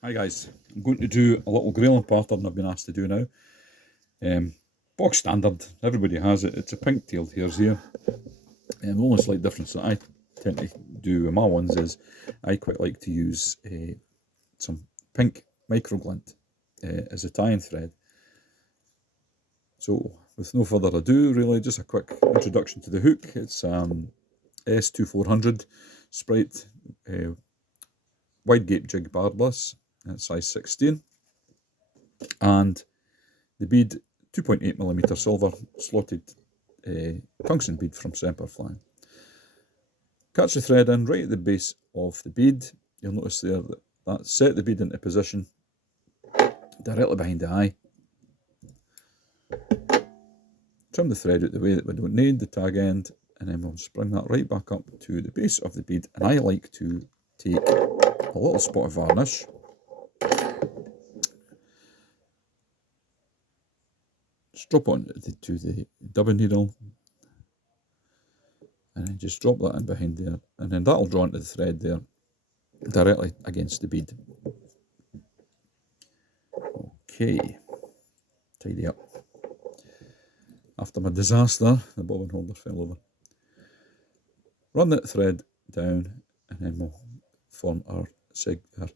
Hi guys, I'm going to do a little Grayling pattern I've been asked to do now. Box standard, everybody has it. It's a pink-tailed hares here. The only slight difference that I tend to do with my ones is I quite like to use some Pink Microglint as a tying thread. So with no further ado, really just a quick introduction to the hook. It's S2400 Sprite wide gape jig barbless at size 16, and the bead 2.8mm silver slotted tungsten bead from Semperfli. Catch the thread in right at the base of the bead. You'll notice there that set the bead into position directly behind the eye. Trim the thread out the way that we don't need, the tag end, and then we'll just bring that right back up to the base of the bead. And I like to take a little spot of varnish, just drop it to the dubbing needle, and then just drop that in behind there, and then that'll draw into the thread there directly against the bead. Okay, tidy up. After my disaster, the bobbin holder fell over. Run that thread down, and then we'll form our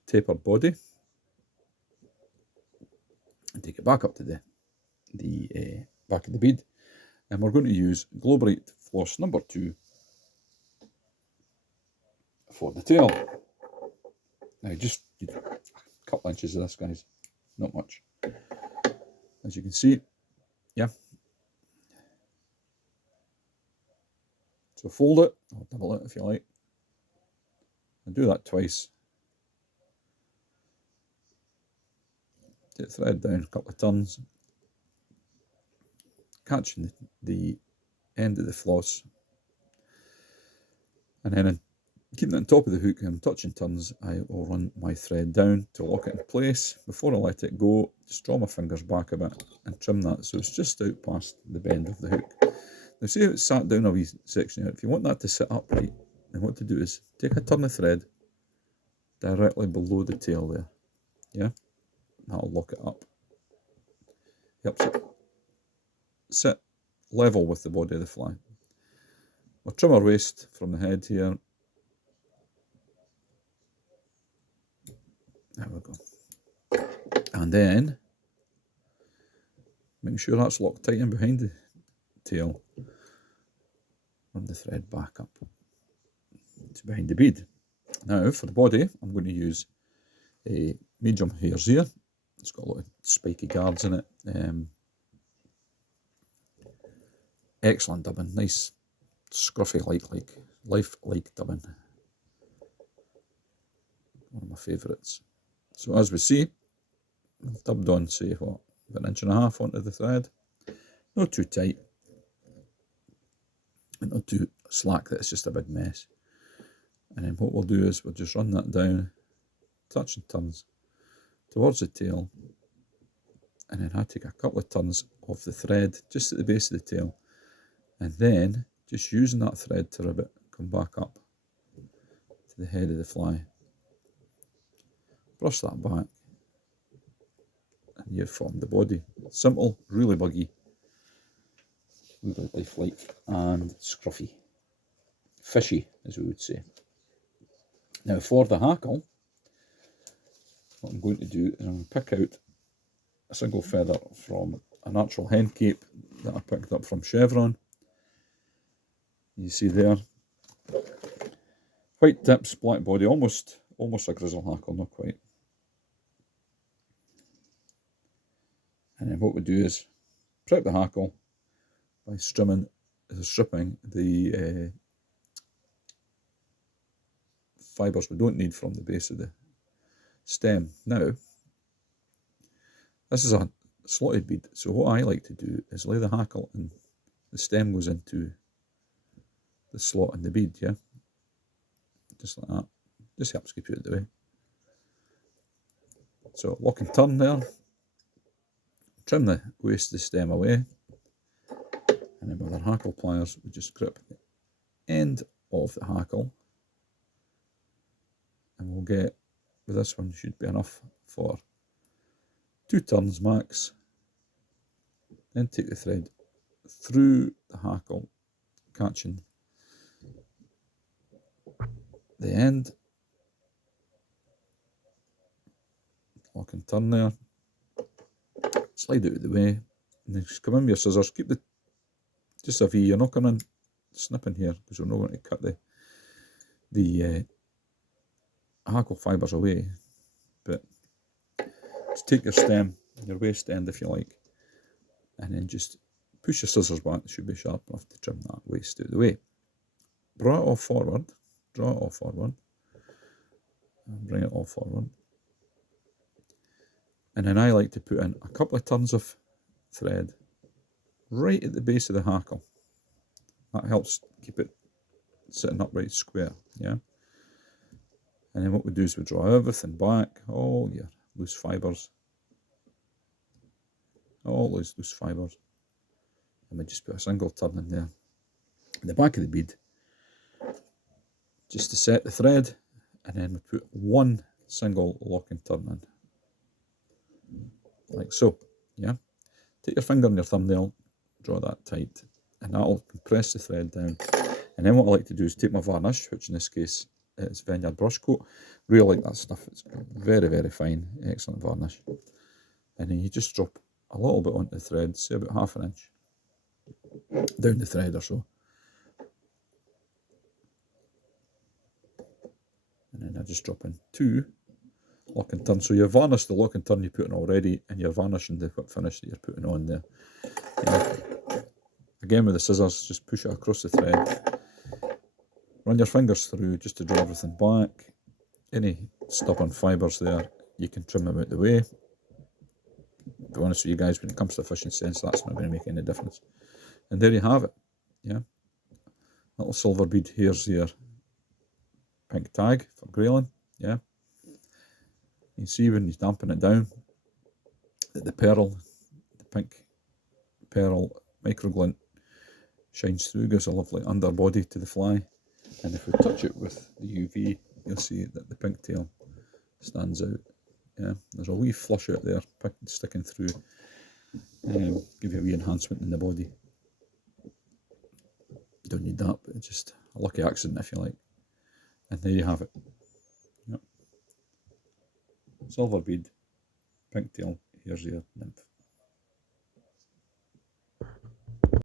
tapered body, and take it back up to the back of the bead, and we're going to use Glowbrite floss number 2 for the tail. Now just a couple inches of this, guys, not much. As you can see, yeah. So fold it, or double it if you like, and do that twice. Take the thread down a couple of turns, catching the end of the floss, and then keeping it on top of the hook and touching turns, I will run my thread down to lock it in place. Before I let it go, just draw my fingers back a bit and trim that so it's just out past the bend of the hook. Now see how it's sat down a wee section here. If you want that to sit upright, then what to do is take a turn of thread directly below the tail there. Yeah, that'll lock it up. Helps it sit level with the body of the fly. We'll trim our waist from the head here. There we go. And then, make sure that's locked tight in behind the tail. Run the thread back up to behind the bead. Now for the body, I'm going to use a medium hares here. It's got a lot of spiky guards in it. Excellent dubbing, nice scruffy lifelike dubbing. One of my favourites. So as we see, I've dubbed on, say, what, about 1.5 inches onto the thread. Not too tight, and not too slack that it's just a big mess. And then what we'll do is we'll just run that down, touching turns towards the tail, and then I take a couple of turns of the thread just at the base of the tail, and then just using that thread to ribbit, come back up to the head of the fly. Brush that back, and you've formed the body. Simple, really buggy, really lifelike, and scruffy. Fishy, as we would say. Now for the hackle, what I'm going to do is I'm going to pick out a single feather from a natural hen cape that I picked up from Chevron. You see there, white tips, black body, almost a grizzle hackle, not quite. And then what we do is prep the hackle by stripping the fibres we don't need from the base of the stem. Now, this is a slotted bead, so what I like to do is lay the hackle and the stem goes into the slot in the bead, yeah? Just like that. Just helps keep it out of the way. So lock and turn there. Trim the waist of the stem away, and then with our hackle pliers we just grip the end of the hackle, and we'll get But this one should be enough for 2 turns max. Then take the thread through the hackle, catching the end. Lock and turn there. Slide out of the way. And then just come in with your scissors. Keep the just a V. You're not going to snip in here because you're not going to cut the hackle fibres away. But just take your stem, your waist end if you like, and then just push your scissors back. It should be sharp enough to trim that waist out of the way. Draw it all forward. Draw it all forward. And bring it all forward. And then I like to put in a couple of turns of thread right at the base of the hackle. That helps keep it sitting upright square, yeah? And then what we do is we draw everything back, all your loose fibres. All those loose fibres. And we just put a single turn in there. In the back of the bead, just to set the thread, and then we put one single lock and turn in. Like so, yeah? Take your finger on your thumbnail, draw that tight, and that'll compress the thread down. And then what I like to do is take my varnish, which in this case is Vineyard Brush Coat. Really like that stuff. It's very, very fine, excellent varnish. And then you just drop a little bit onto the thread, say about 1/2 inch down the thread or so. And then I just drop in 2 lock and turn. So you varnish the lock and turn you put in already, and you're varnishing the finish that you're putting on there. Again with the scissors, just push it across the thread. Run your fingers through just to draw everything back. Any stubborn fibres there, you can trim them out the way. To be honest with you guys, when it comes to fishing sense, that's not going to make any difference. And there you have it, yeah. Little silver bead hares here. Pink tag for Grayling, yeah. You can see when you dampen it down that the pearl, the pink pearl microglint shines through, gives a lovely underbody to the fly. And if we touch it with the UV, you'll see that the pink tail stands out. Yeah, there's a wee flush out there, sticking through. Give you a wee enhancement in the body. Don't need that, but it's just a lucky accident if you like. And there you have it. Yep. Silver bead, pink tail, hare's ear, nymph.